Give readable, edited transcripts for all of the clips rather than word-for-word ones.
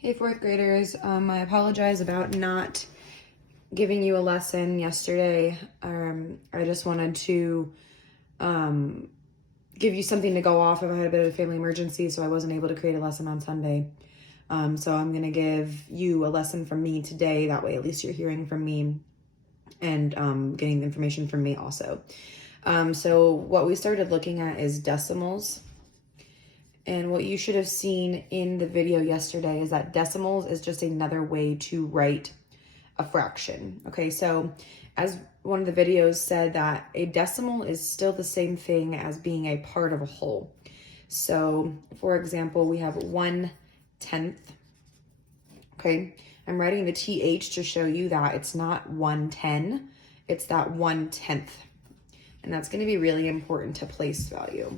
Hey, fourth graders. I apologize about not giving you a lesson yesterday. I just wanted to give you something to go off of. I had a bit of a family emergency, so I wasn't able to create a lesson on Sunday. So I'm going to give you a lesson from me today. That way, at least you're hearing from me and getting the information from me also. So what we started looking at is decimals. And what you should have seen in the video yesterday is that decimals is just another way to write a fraction. Okay, so as one of the videos said, that a decimal is still the same thing as being a part of a whole. So for example, we have 1/10. Okay, I'm writing the TH to show you that it's not 1/10, it's that 1/10. And that's going to be really important to place value.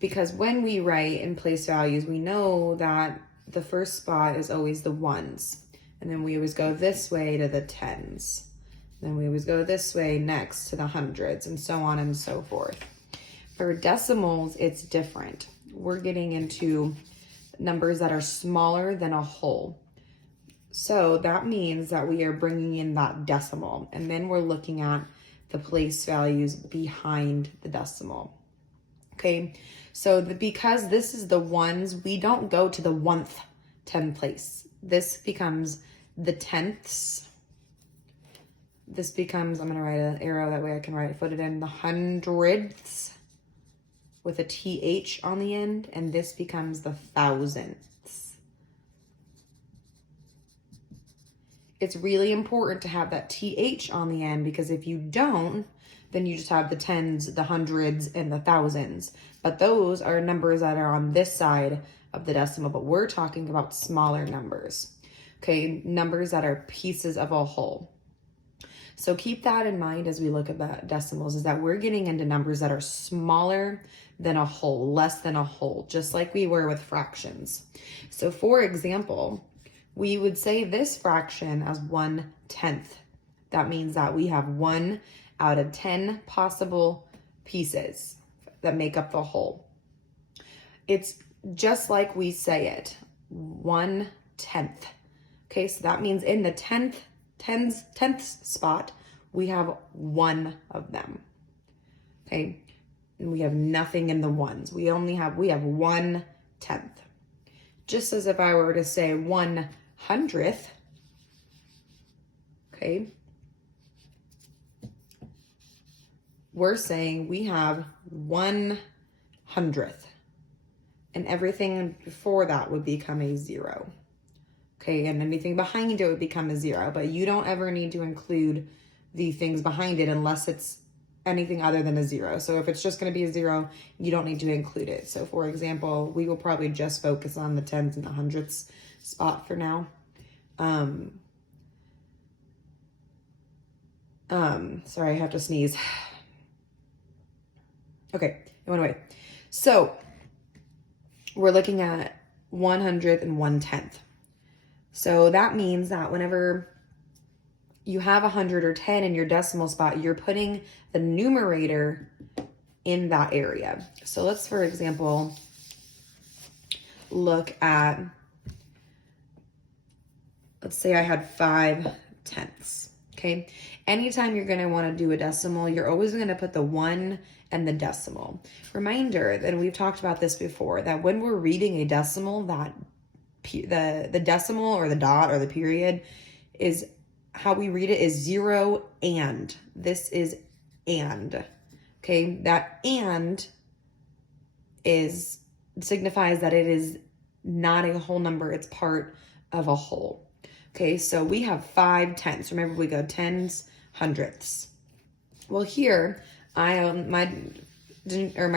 Because when we write in place values, we know that the first spot is always the ones. And then we always go this way to the tens. Then we always go this way next to the hundreds, and so on and so forth. For decimals, it's different. We're getting into numbers that are smaller than a whole. So that means that we are bringing in that decimal, and then we're looking at the place values behind the decimal. Okay, so because this is the ones, we don't go to the 1th 10 place. This becomes the tenths. This becomes, I'm going to write an arrow, that way I can put it in the hundredths with a TH on the end, and this becomes the thousandths. It's really important to have that TH on the end, because if you don't, then you just have the tens, the hundreds, and the thousands. But those are numbers that are on this side of the decimal, but we're talking about smaller numbers. Okay, numbers that are pieces of a whole. So keep that in mind as we look at decimals, is that we're getting into numbers that are smaller than a whole, less than a whole, just like we were with fractions. So for example, we would say this fraction as 1/10. That means that we have 1 out of 10 possible pieces that make up the whole. It's just like we say it, 1/10. Okay, so that means in the 10th spot, we have 1 of them. Okay, and we have nothing in the ones. We have 1/10. Just as if I were to say 1/100th, okay, we're saying we have 1/100th, and everything before that would become a 0. Okay, and anything behind it would become a 0, but you don't ever need to include the things behind it unless it's anything other than a 0. So if it's just going to be a 0, you don't need to include it. So for example, we will probably just focus on the tens and the hundredths spot for now. Sorry, I have to sneeze. Okay, it went away. So we're looking at 100th and 1/10. So that means that whenever you have 100 or 10 in your decimal spot, you're putting the numerator in that area. So let's, for example, look at, let's say I had 5/10. Okay, anytime you're going to want to do a decimal, you're always going to put the 1 and the decimal. Reminder that we've talked about this before, that when we're reading a decimal, that the decimal or the dot or the period is how we read it is 0 and. This is and. Okay, that and signifies that it is not a whole number, it's part of a whole. Okay, so we have 5/10. Remember, we go tens, hundredths. Well, here my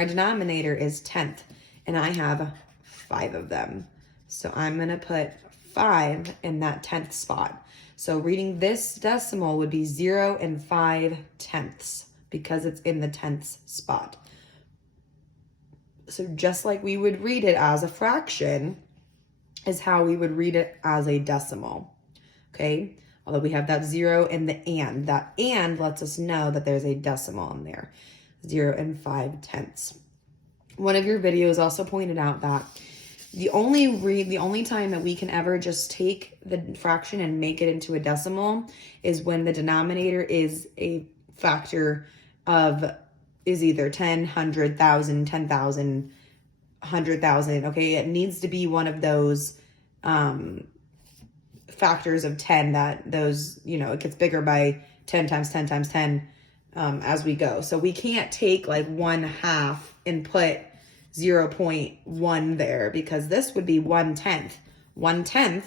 denominator is 10th, and I have 5 of them. So I'm going to put 5 in that 10th spot. So reading this decimal would be 0 and 5/10 because it's in the 10th spot. So just like we would read it as a fraction is how we would read it as a decimal. Okay, although we have that 0 and the and. That and lets us know that there's a decimal in there. 0 and 5/10. One of your videos also pointed out that The only time that we can ever just take the fraction and make it into a decimal is when the denominator is a factor of is either 10, 100, 1,000, 10,000, 100,000. Okay, it needs to be one of those factors of 10 that those, it gets bigger by 10 times 10 times 10 as we go. So we can't take like 1/2 and put 0.1 there, because this would be 1/10. 1/10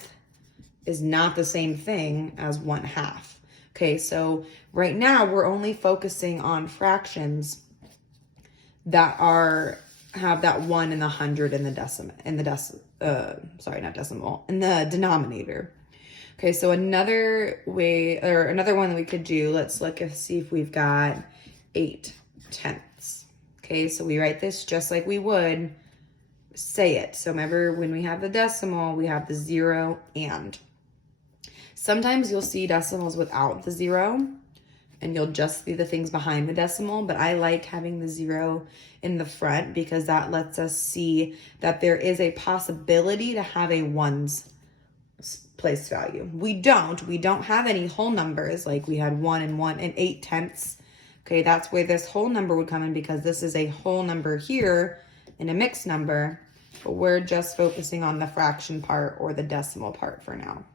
is not the same thing as 1/2. Okay, so right now we're only focusing on fractions that have that 1 in the 100 in the in the denominator. Okay, so another way, or another one that we could do, let's look and see if we've got 8/10. Okay, so we write this just like we would say it. So remember, when we have the decimal, we have the 0 and. Sometimes you'll see decimals without the 0, and you'll just see the things behind the decimal, but I like having the 0 in the front because that lets us see that there is a possibility to have a 1's place value. We don't have any whole numbers like we had 1 and 8/10. Okay, that's where this whole number would come in, because this is a whole number here and a mixed number, but we're just focusing on the fraction part or the decimal part for now.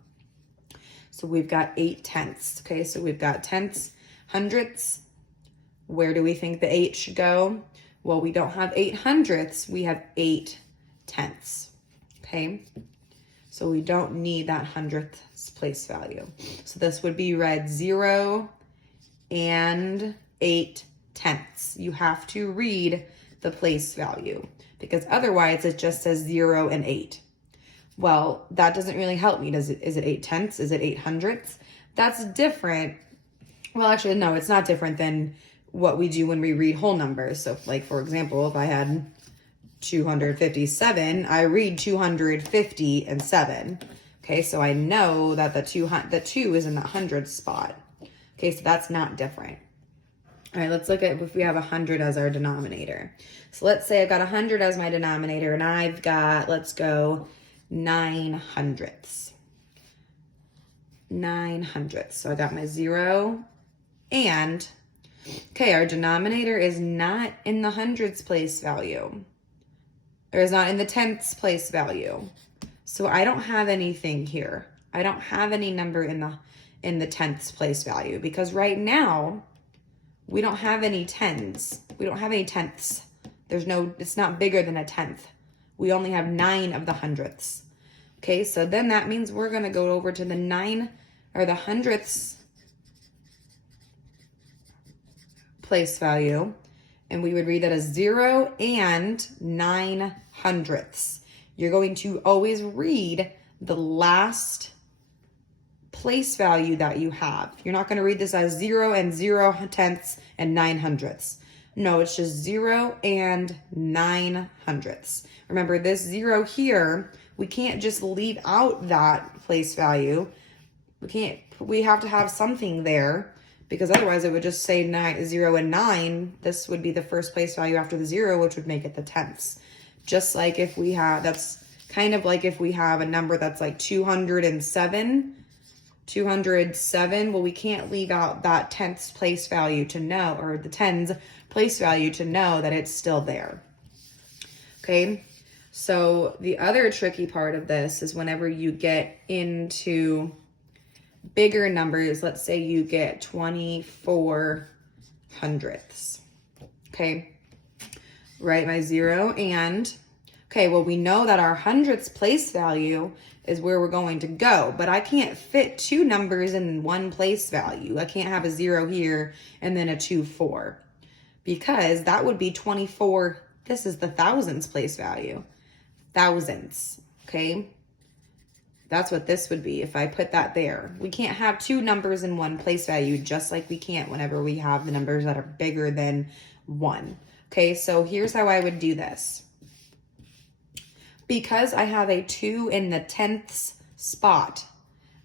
So we've got 8/10. Okay, so we've got tenths, hundredths. Where do we think the 8 should go? Well, we don't have 8/100ths, we have 8/10. Okay, so we don't need that 100ths place value. So this would be read 0 and 8/10. You have to read the place value, because otherwise it just says 0 and 8. Well, that doesn't really help me. Is it 8/10? Is it 8/100ths? That's different. Well, actually, no, it's not different than what we do when we read whole numbers. So like, for example, if I had 257, I read 250 and 7. Okay, so I know that the 2 is in the 100 spot. Okay, so that's not different. All right, let's look at if we have 100 as our denominator. So let's say I've got 100 as my denominator, and I've got, let's go, 9/100ths. 9/100ths. So I got my 0 and, okay, our denominator is not in the hundreds place value, or is not in the tenths place value. So I don't have anything here. I don't have any number in the tenths place value, because right now we don't have any tens. We don't have any tenths. It's not bigger than a tenth. We only have 9 of the hundredths. Okay, so then that means we're going to go over to the 9 or the hundredths place value, and we would read that as 0 and 9/100ths. You're going to always read the last place value that you have. You're not going to read this as 0 and 0/10ths and 9/100ths. No, it's just 0 and 9/100ths. Remember, this 0 here, we can't just leave out that place value. We have to have something there, because otherwise it would just say 0 and 9. This would be the first place value after the 0, which would make it the tenths. Just like if we have, that's kind of like if we have a number that's like 207. 207, well, we can't leave out that tenths place value to know, or the tens place value to know that it's still there. Okay, so the other tricky part of this is whenever you get into bigger numbers, let's say you get 24/100ths. Okay, write my 0 and, okay, well, we know that our hundredths place value is where we're going to go, but I can't fit 2 numbers in one place value. I can't have a 0 here and then a 24, because that would be 24. This is the thousands place value. Thousands, okay? That's what this would be if I put that there. We can't have 2 numbers in one place value, just like we can't whenever we have the numbers that are bigger than 1. Okay, so here's how I would do this. Because I have a 2 in the tenths spot,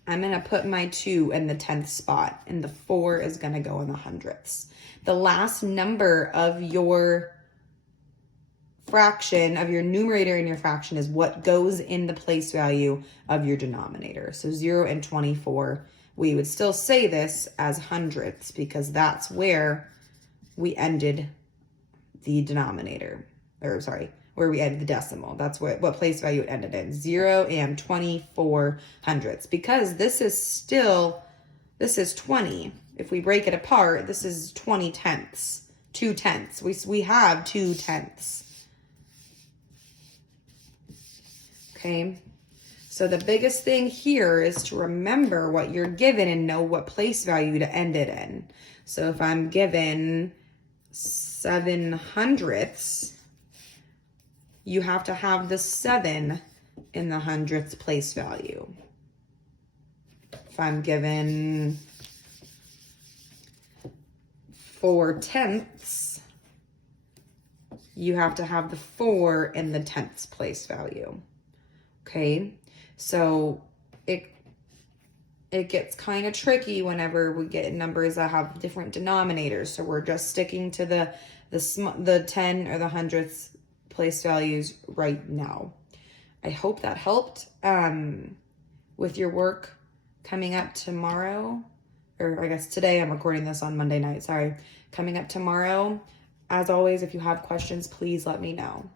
I'm going to put my 2 in the 10th spot, and the 4 is going to go in the hundredths. The last number of your fraction of your numerator and your fraction is what goes in the place value of your denominator. So 0 and 24, we would still say this as hundredths because that's where we ended the denominator, or sorry, where we ended the decimal. That's what place value it ended in, 0 and 24 hundredths. Because this is 20. If we break it apart, this is 20 tenths. 2 tenths. We have 2 tenths. Okay. So the biggest thing here is to remember what you're given and know what place value to end it in. So if I'm given 7 hundredths, you have to have the 7 in the hundredths place value. If I'm given 4 tenths, you have to have the 4 in the tenths place value. Okay, so it gets kind of tricky whenever we get numbers that have different denominators. So we're just sticking to the 10 or the hundredths place values right now. I hope that helped with your work coming up tomorrow. Or I guess today, I'm recording this on Monday night, sorry. Coming up tomorrow. As always, if you have questions, please let me know.